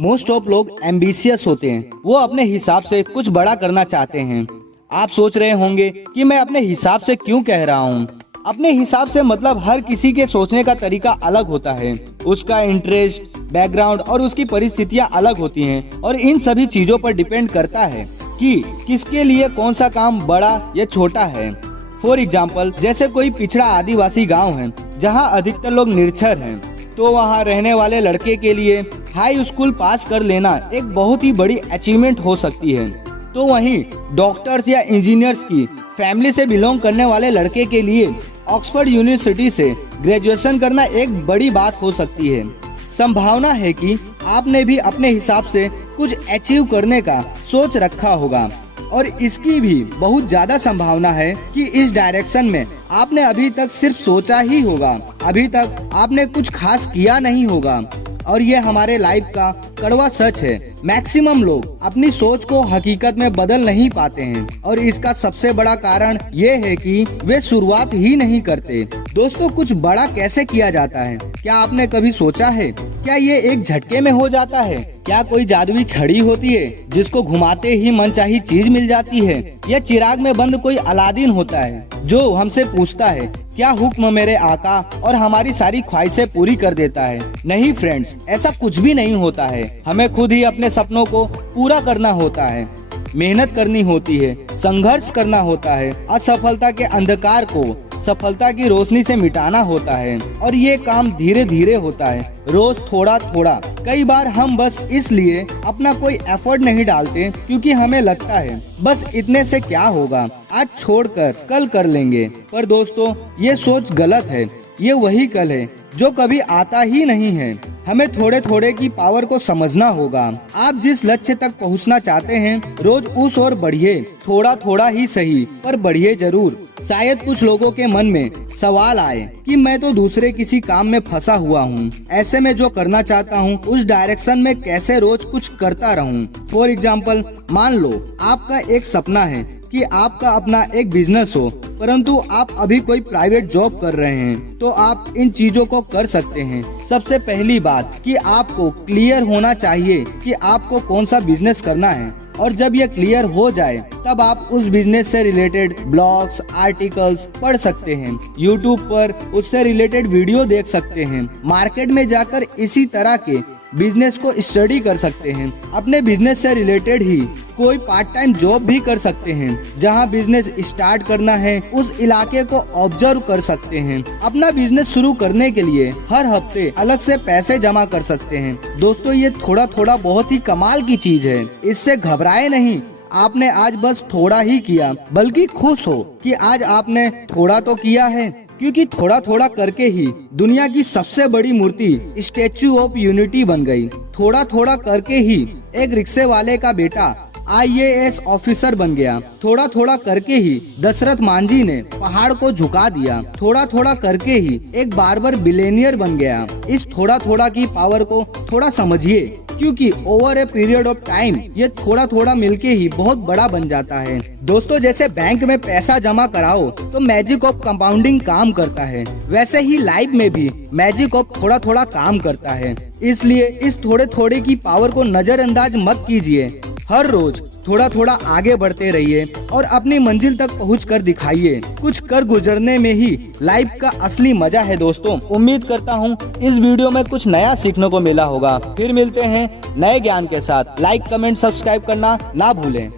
Most of लोग ambitious होते हैं, वो अपने हिसाब से कुछ बड़ा करना चाहते हैं। आप सोच रहे होंगे कि मैं अपने हिसाब से क्यों कह रहा हूँ। अपने हिसाब से मतलब हर किसी के सोचने का तरीका अलग होता है, उसका इंटरेस्ट, बैकग्राउंड और उसकी परिस्थितियाँ अलग होती हैं और इन सभी चीजों पर डिपेंड करता है कि किसके लिए कौन सा काम बड़ा या छोटा है। फॉर एग्जाम्पल, जैसे कोई पिछड़ा आदिवासी गाँव है जहाँ अधिकतर लोग निरक्षर हैं, तो वहाँ रहने वाले लड़के के लिए हाई स्कूल पास कर लेना एक बहुत ही बड़ी अचीवमेंट हो सकती है। तो वहीं डॉक्टर्स या इंजीनियर्स की फैमिली से बिलोंग करने वाले लड़के के लिए ऑक्सफोर्ड यूनिवर्सिटी से ग्रेजुएशन करना एक बड़ी बात हो सकती है। संभावना है कि आपने भी अपने हिसाब से कुछ अचीव करने का सोच रखा होगा और इसकी भी बहुत ज्यादा संभावना है कि इस डायरेक्शन में आपने अभी तक सिर्फ सोचा ही होगा, अभी तक आपने कुछ खास किया नहीं होगा। और ये हमारे लाइफ का कड़वा सच है, मैक्सिमम लोग अपनी सोच को हकीकत में बदल नहीं पाते हैं और इसका सबसे बड़ा कारण ये है कि वे शुरुआत ही नहीं करते। दोस्तों, कुछ बड़ा कैसे किया जाता है? क्या आपने कभी सोचा है? क्या ये एक झटके में हो जाता है? क्या कोई जादुई छड़ी होती है जिसको घुमाते ही मनचाही चीज मिल जाती है? या चिराग में बंद कोई अलादीन होता है जो हमसे पूछता है क्या हुक्म मेरे आका और हमारी सारी ख्वाहिशें पूरी कर देता है? नहीं फ्रेंड्स, ऐसा कुछ भी नहीं होता है। हमें खुद ही अपने सपनों को पूरा करना होता है, मेहनत करनी होती है, संघर्ष करना होता है, असफलता के अंधकार को सफलता की रोशनी से मिटाना होता है और ये काम धीरे धीरे होता है, रोज थोड़ा थोड़ा। कई बार हम बस इसलिए अपना कोई एफर्ट नहीं डालते क्योंकि हमें लगता है बस इतने से क्या होगा, आज छोड़कर कल कर लेंगे। पर दोस्तों, ये सोच गलत है। ये वही कल है जो कभी आता ही नहीं है। हमें थोड़े थोड़े की पावर को समझना होगा। आप जिस लक्ष्य तक पहुंचना चाहते हैं, रोज उस ओर बढ़िए, थोड़ा थोड़ा ही सही पर बढ़िए जरूर। शायद कुछ लोगों के मन में सवाल आए कि मैं तो दूसरे किसी काम में फंसा हुआ हूँ, ऐसे में जो करना चाहता हूँ उस डायरेक्शन में कैसे रोज कुछ करता रहूँ। फॉर एग्जाम्पल, मान लो आपका एक सपना है कि आपका अपना एक बिजनेस हो, परंतु आप अभी कोई प्राइवेट जॉब कर रहे हैं, तो आप इन चीजों को कर सकते हैं। सबसे पहली बात कि आपको क्लियर होना चाहिए कि आपको कौन सा बिजनेस करना है और जब ये क्लियर हो जाए तब आप उस बिजनेस से रिलेटेड ब्लॉग्स, आर्टिकल्स पढ़ सकते हैं, यूट्यूब पर उससे रिलेटेड वीडियो देख सकते हैं, मार्केट में जाकर इसी तरह के बिजनेस को स्टडी कर सकते हैं, अपने बिजनेस से रिलेटेड ही कोई पार्ट टाइम जॉब भी कर सकते हैं। जहां बिजनेस स्टार्ट करना है उस इलाके को ऑब्जर्व कर सकते हैं। अपना बिजनेस शुरू करने के लिए हर हफ्ते अलग से पैसे जमा कर सकते हैं। दोस्तों, ये थोड़ा थोड़ा बहुत ही कमाल की चीज है, इससे घबराए नहीं। आपने आज बस थोड़ा ही किया, बल्कि खुश हो कि आज आपने थोड़ा तो किया है, क्योंकि थोड़ा थोड़ा करके ही दुनिया की सबसे बड़ी मूर्ति स्टैच्यू ऑफ यूनिटी बन गई। थोड़ा थोड़ा करके ही एक रिक्शे वाले का बेटा IAS ऑफिसर बन गया। थोड़ा थोड़ा करके ही दशरथ मांझी ने पहाड़ को झुका दिया। थोड़ा थोड़ा करके ही एक बार्बर बिलियनियर बन गया। इस थोड़ा थोड़ा की पावर को थोड़ा समझिए, क्योंकि over a period of time ये थोड़ा थोड़ा मिलके ही बहुत बड़ा बन जाता है। दोस्तों, जैसे बैंक में पैसा जमा कराओ तो मैजिक ऑफ कंपाउंडिंग काम करता है, वैसे ही लाइफ में भी मैजिक ऑफ थोड़ा थोड़ा काम करता है। इसलिए इस थोड़े थोड़े की पावर को नजरअंदाज मत कीजिए। हर रोज थोड़ा थोड़ा आगे बढ़ते रहिए और अपनी मंजिल तक पहुंचकर दिखाइए। कुछ कर गुजरने में ही लाइफ का असली मजा है। दोस्तों, उम्मीद करता हूं इस वीडियो में कुछ नया सीखने को मिला होगा। फिर मिलते हैं नए ज्ञान के साथ। लाइक, कमेंट, सब्सक्राइब करना ना भूलें।